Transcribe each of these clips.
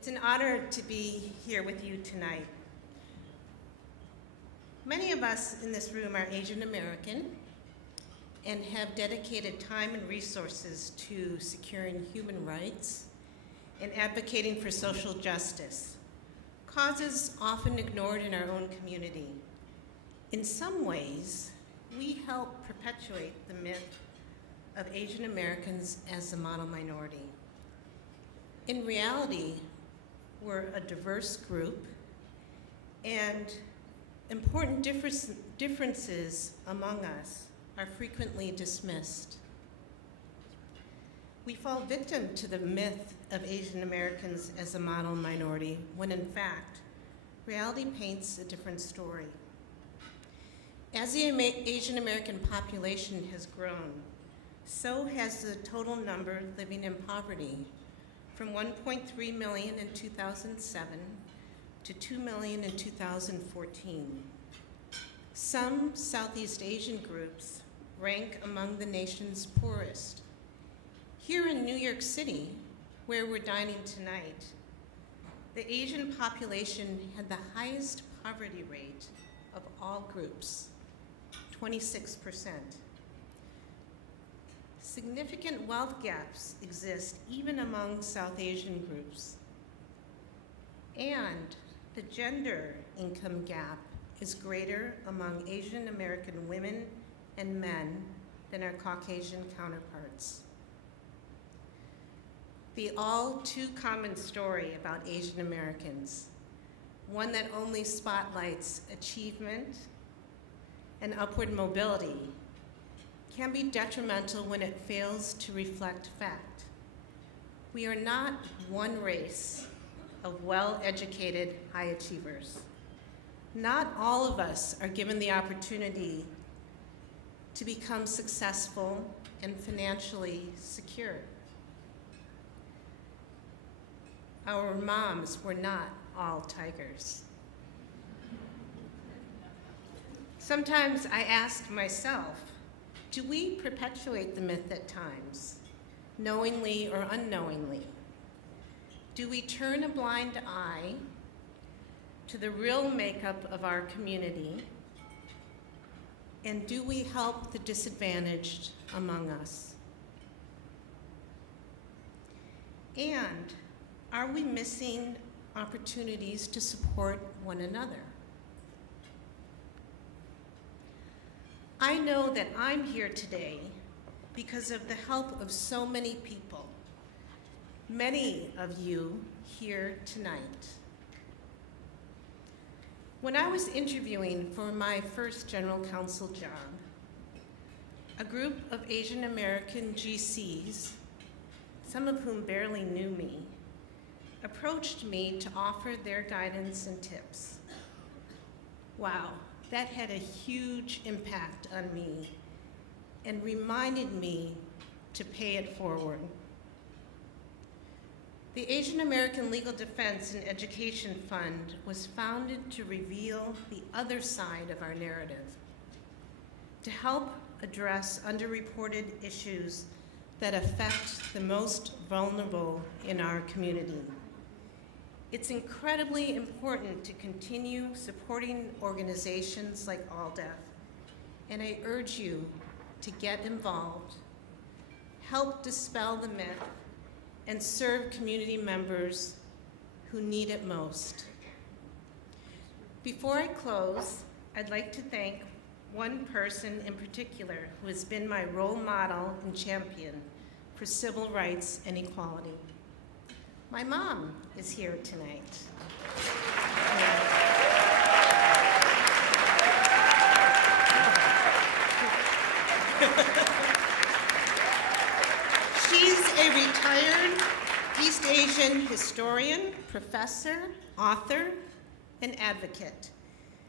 It's an honor to be here with you tonight. Many of us in this room are Asian American and have dedicated time and resources to securing human rights and advocating for social justice, causes often ignored in our own community. In some ways, we help perpetuate the myth of Asian Americans as the model minority. In reality, we're a diverse group, and important differences among us are frequently dismissed. We fall victim to the myth of Asian Americans as a model minority, when in fact, reality paints a different story. As the Asian American population has grown, so has the total number living in poverty, from 1.3 million in 2007 to 2 million in 2014. Some Southeast Asian groups rank among the nation's poorest. Here in New York City, where we're dining tonight, the Asian population had the highest poverty rate of all groups, 26%. Significant wealth gaps exist even among South Asian groups. And the gender income gap is greater among Asian American women and men than our Caucasian counterparts. The all too common story about Asian Americans, one that only spotlights achievement and upward mobility, can be detrimental when it fails to reflect fact. We are not one race of well-educated high achievers. Not all of us are given the opportunity to become successful and financially secure. Our moms were not all tigers. Sometimes I ask myself, do we perpetuate the myth at times, knowingly or unknowingly? Do we turn a blind eye to the real makeup of our community? And do we help the disadvantaged among us? And are we missing opportunities to support one another? I know that I'm here today because of the help of so many people, many of you here tonight. When I was interviewing for my first general counsel job, a group of Asian American GCs, some of whom barely knew me, approached me to offer their guidance and tips. Wow. That had a huge impact on me and reminded me to pay it forward. The Asian American Legal Defense and Education Fund was founded to reveal the other side of our narrative, to help address underreported issues that affect the most vulnerable in our community. It's incredibly important to continue supporting organizations like AALDEF, and I urge you to get involved, help dispel the myth, and serve community members who need it most. Before I close, I'd like to thank one person in particular who has been my role model and champion for civil rights and equality. My mom is here tonight. She's a retired East Asian historian, professor, author, and advocate.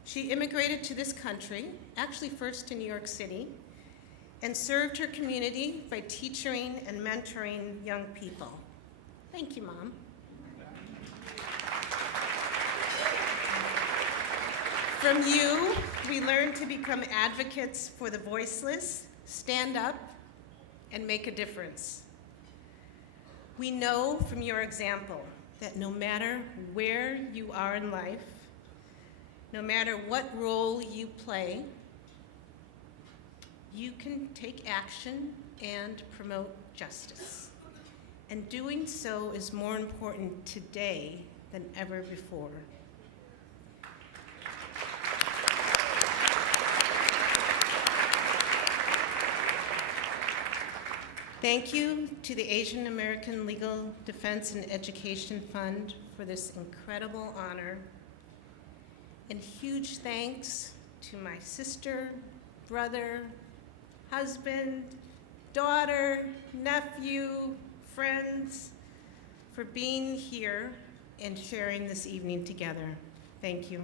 She immigrated to this country, actually first to New York City, and served her community by teaching and mentoring young people. Thank you, Mom. From you, we learn to become advocates for the voiceless, stand up, and make a difference. We know from your example that no matter where you are in life, no matter what role you play, you can take action and promote justice. And doing so is more important today than ever before. Thank you to the Asian American Legal Defense and Education Fund for this incredible honor. And huge thanks to my sister, brother, husband, daughter, nephew, friends, for being here and sharing this evening together. Thank you.